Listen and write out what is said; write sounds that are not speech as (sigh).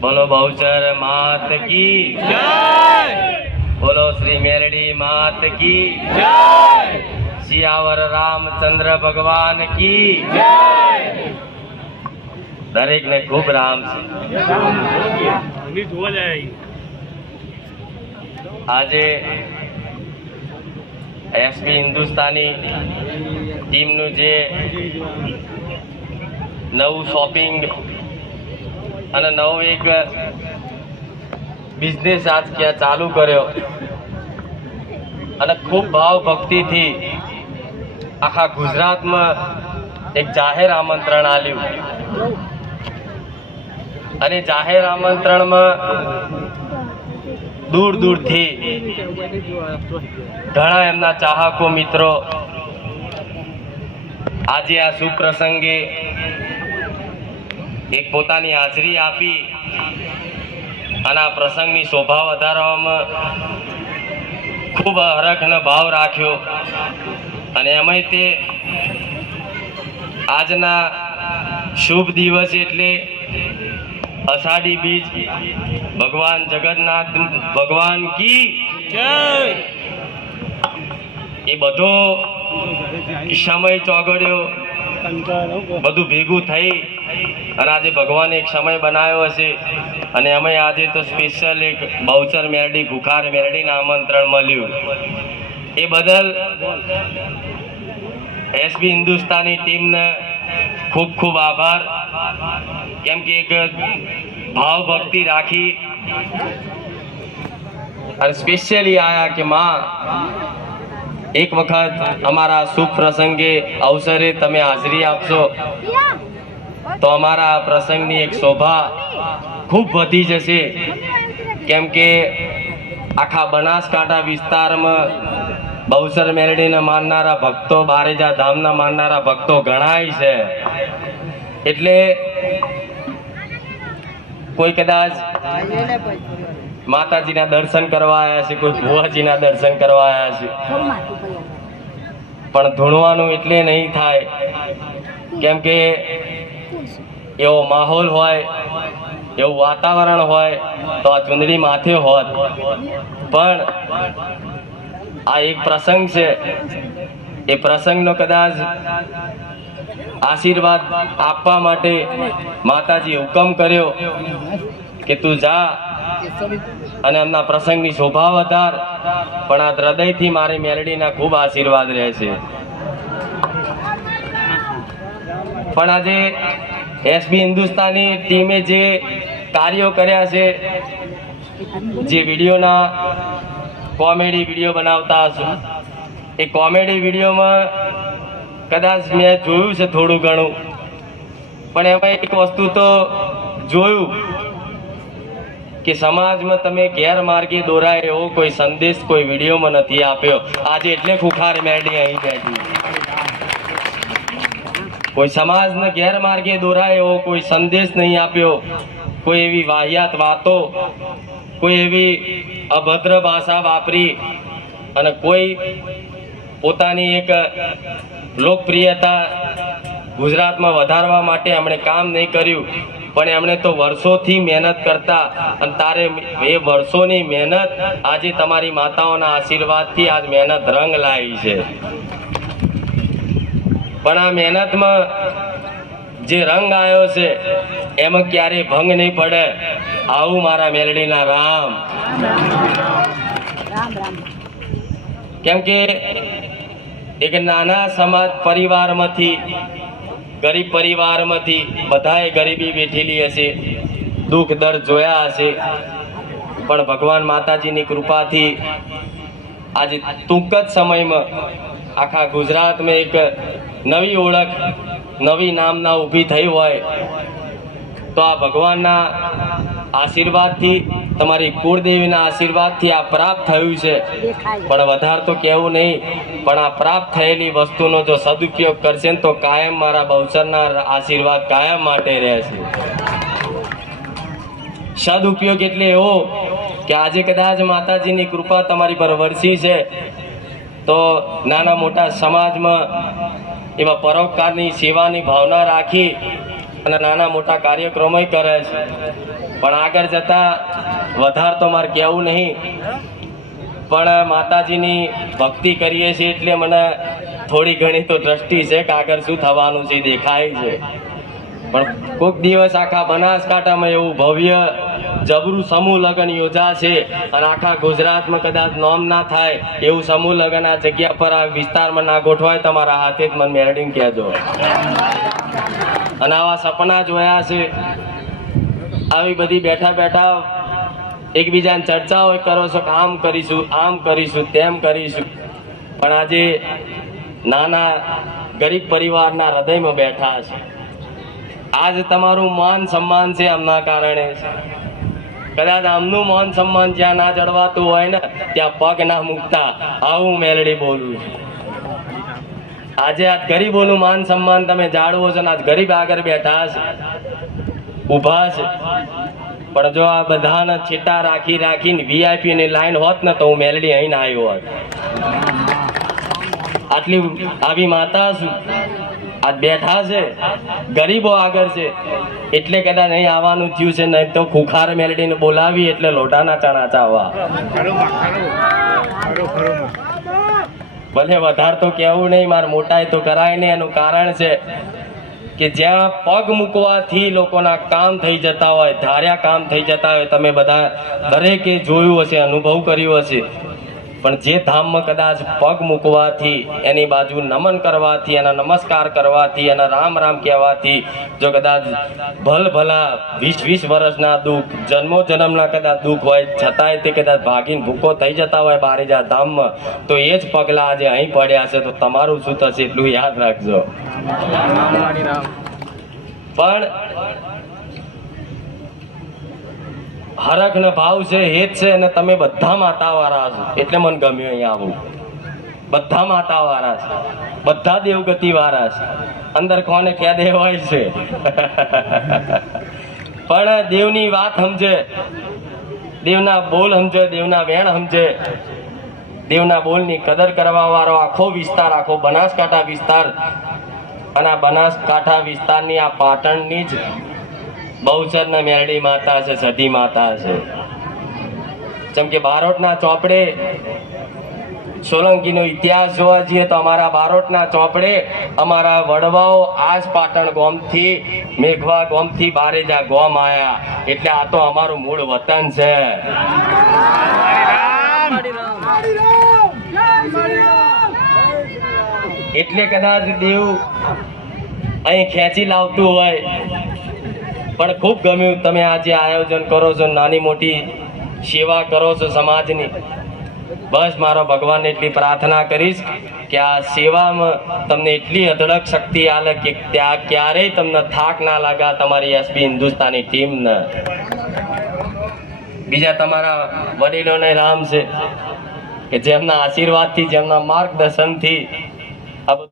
બોલો બહુચર માત કી બોલો શ્રી મેરડી માત કી શિયાવર રામચંદ્ર ભગવાન કી દરેક ને ખૂબ રામ છે. આજે એસપી હિન્દુસ્તાની ટીમનું જે નવું શોપિંગ અને નવો એક બિઝનેસ આજ ક્યાં ચાલુ કર્યો. અને ખૂબ ભાવ ભક્તિથી આખા ગુજરાતમાં એક જાહેર આમંત્રણ આલ્યું. અને જાહેર આમંત્રણમાં દૂર દૂરથી ઘણા એમના ચાહકો મિત્રો આજે આ શુભ પ્રસંગે એક પોતાની હાજરી આપી અને આ પ્રસંગની શોભા વધારવામાં ખૂબ હરખનો ભાવ રાખ્યો. અને એમાંય તે આજના શુભ દિવસ એટલે અષાઢી બીજ ભગવાન જગન્નાથ ભગવાન કી એ બધો સમય ચોગડ્યો. બધું ભેગું થઈ અને આજે ભગવાને એક સમય બનાવ્યો હશે. અને અમે આજે તો સ્પેશિયલ એક બહુચર મેરડી ગુખાર મેરડીને આમંત્રણ મળ્યું. એ બદલ એસબી હિન્દુસ્તાની ટીમને ખૂબ ખૂબ આભાર. કેમ કે એક ભાવ ભક્તિ રાખી. અને સ્પેશિયલી આયા કે માં એક વખત અમારા શુભ પ્રસંગે અવસરે તમે હાજરી આપશો. તો અમારા પ્રસંગની એક શોભા ખૂબ વધી જશે. કેમ કે આખા બનાસકાંઠા વિસ્તારમાં બહુસર મેરડીને માનનારા ભક્તો, બારેજા ધામના માનનારા ભક્તો ઘણાય છે. એટલે કોઈ કદાચ માતાજીના દર્શન કરવા આવ્યા છે કોઈ ભુવાજીના દર્શન કરવા આવ્યા છે. પણ ધૂણવાનું એટલે નહીં થાય. કેમ કે એવો માહોલ હોય એવું વાતાવરણ હોય તો આ ચુંદડી માથે હોત. પણ આ એક પ્રસંગ છે. એ પ્રસંગનો કદાચ આશીર્વાદ આપવા માટે માતાજી હુકમ કર્યો કે તું જા અને એમના પ્રસંગની શોભા વધાર પણ આ હૃદયથી મારી મેલડીના ખૂબ આશીર્વાદ રહે છે. પણ આજે એસબી હિન્દુસ્તાની ટીમે જે કાર્યો કર્યા છે, જે વિડીયોના કોમેડી વીડિયો બનાવતા હશો. એ કોમેડી વિડીયોમાં કદાચ મેં જોયું છે થોડું ઘણું. પણ એમાં એક વસ્તુ તો જોયું. કે સમાજમાં તમે ગેરમાર્ગે દોરાય એવો કોઈ સંદેશ, કોઈ વિડીયોમાં નથી આપ્યો. આજે એટલે ખુખાર મેડી અહીં બેઠી. કોઈ સમાજને ગેરમાર્ગે દોરાય એવો કોઈ સંદેશ નહીં આપ્યો. કોઈ એવી વાહિયાત વાતો, કોઈ એવી અભદ્ર ભાષા વાપરી અને કોઈ પોતાની એક લોકપ્રિયતા ગુજરાતમાં વધારવા માટે એમણે કામ નહીં કર્યું. પણ એમણે તો વર્ષોથી મહેનત કરતા અને તારે એ વર્ષોની મહેનત આજે તમારી માતાઓના આશીર્વાદથી આજ મહેનત રંગ લાવી છે. પણ આ મહેનતમાં જે રંગ આવ્યો છે એમાં ક્યારે ભંગ નહીં પડે. આવું મારા મેલડીના રામ. કેમ કે એક નાના સમાજ પરિવારમાંથી ગરીબ પરિવારમાંથી બધાએ ગરીબી બેઠેલી હશે, દુઃખ દર્દ જોયા હશે. પણ ભગવાન માતાજીની કૃપાથી આજે ટૂંક જ સમયમાં આખા ગુજરાતમાં એક નવી ઓળખ, નવી નામના ઊભી થઈ હોય. તો આ ભગવાનના આશીર્વાદથી તમારી કુળદેવીના આશીર્વાદથી આ પ્રાપ્ત થયું છે. પણ વધારે તો કહેવું નહીં પણ આ પ્રાપ્ત થયેલી વસ્તુનો જો સદુપયોગ કરશે ને તો કાયમ મારા બહુચરના આશીર્વાદ કાયમ માટે રહેશે. સદુપયોગ એટલે એવો કે આજે કદાચ માતાજીની કૃપા તમારી પર વરસી છે તો નાના મોટા સમાજમાં એવા પરોપકારની સેવાની ભાવના રાખી અને નાના મોટા કાર્યક્રમો કરે છે. પણ આગળ જતા વધારે તો મારે કહેવું નહીં. પણ માતાજીની ભક્તિ કરીએ છીએ એટલે મને થોડી ઘણી તો દ્રષ્ટિ છે કે આગળ શું થવાનું છે, દેખાય છે. પણ કોઈક દિવસ આખા બનાસકાંઠામાં એવું ભવ્ય જબરું સમૂહ લગ્ન યોજાશે અને આખા ગુજરાતમાં કદાચ નોમ ના થાય એવું સમૂહ લગ્ન આ જગ્યા પર આ વિસ્તારમાં ના ગોઠવાય, તમારા હાથે જ મને મેરડીને કહેજો. અને આવા સપના જોયા છે. આવી બધી બેઠા બેઠા એકબીજાને ચર્ચાઓ કરો છો કે આમ કરીશું આમ કરીશું, તેમ કરીશું. પણ આજે નાના ગરીબ પરિવારના હૃદયમાં બેઠા છે. આજ તમારું માન સન્માન છે એમના કારણે. કદાચ આમનું માન સન્માન જ્યાં ના જળવાતું હોય ને, ત્યાં પગ ના મૂકતા આવું મેલડી બોલું આજે આ ગરીબોનું માન સન્માન તમે જાળવો છો ને, આજ ગરીબ આગળ બેઠા છે. ઊભા છે. પણ જો આ બધાને છીટા રાખી રાખીને વીઆઈપી ની લાઈન હોત ને તો હું મેલડી અહીં આવ્યો હોત. આટલી આવી માતા આજ બેઠા છે. ગરીબો આગળ છે. એટલે કદાચ નહીં આવવાનું થયું છે, નહીં તો ખુખાર મેલડીને બોલાવી એટલે લોટાના ચણા ચાવવા. ભલે વધારે તો કહેવું નહીં, મારે મોટાઈ તો કરાય નહીં, એનું કારણ છે કે જ્યાં પગ મૂકવાથી લોકોના કામ થઈ જતા હોય, ધાર્યા કામ થઈ જતા હોય, તમે બધા દરેકે જોયું હશે, અનુભવ કર્યો હશે. પણ જે ધામમાં કદાચ પગ મૂકવાથી એની બાજુ નમન કરવાથી એના નમસ્કાર કરવાથી એના રામ રામ કહેવાથી જો કદાચ ભલ ભલા વીસ વીસ વર્ષના દુઃખ જન્મો જન્મના કદાચ દુઃખ હોય છતાંય તે કદાચ ભાગીને ભૂકો થઈ જતા હોય બારેજા ધામમાં તો એ જ પગલાં આજે અહીં પડ્યા છે તો તમારું શું થશે એટલું યાદ રાખજો. પણ હરખ ને ભાવ છે, હેત છે અને તમે બધા માતા વાળા છો. એટલે મને ગમ્યું અહીંયા આવું. બધા માતા વાળા છે. બધા દેવગતિ વાળા છે. અંદર કોને ક્યાં દેવ હોય છે? (laughs) પણ દેવની વાત સમજે. દેવના બોલ સમજે, દેવના વેણ સમજે. દેવના બોલની કદર કરવા વાળો આખો વિસ્તાર, આખો બનાસકાંઠા વિસ્તાર અને આ બનાસકાંઠા વિસ્તારની આ પાટણની જ બહુચરના મેરડી માતા છે સતી માતા છે. જેમ કે બારોટના ચોપડે સોલંકીનો ઇતિહાસ જોવા જઈએ તો અમારા બારોટના ચોપડે અમારા વડવાઓ આજ પાટણ ગોમથી, મેઘવા ગોમથી બારેજા ગોમ આયા. એટલે આ તો અમારું મૂળ વતન છે. એટલે કદાચ દેવ અહીં ખેંચી લાવતું હોય પણ ખૂબ ગમ્યું તમે આજે આયોજન કરો છો, નાની મોટી સેવા કરો છો સમાજની. બસ મારો ભગવાન એટલી પ્રાર્થના કરીશ કે આ સેવામાં તમને એટલી અઢળક શક્તિ આલે કે ત્યાં ક્યારેય તમને થાક ના લાગા તમારી એસપી હિન્દુસ્તાની ટીમને. બીજા તમારા વડીલોને રામ છે, કે જેમના આશીર્વાદથી, જેમના માર્ગદર્શનથી આ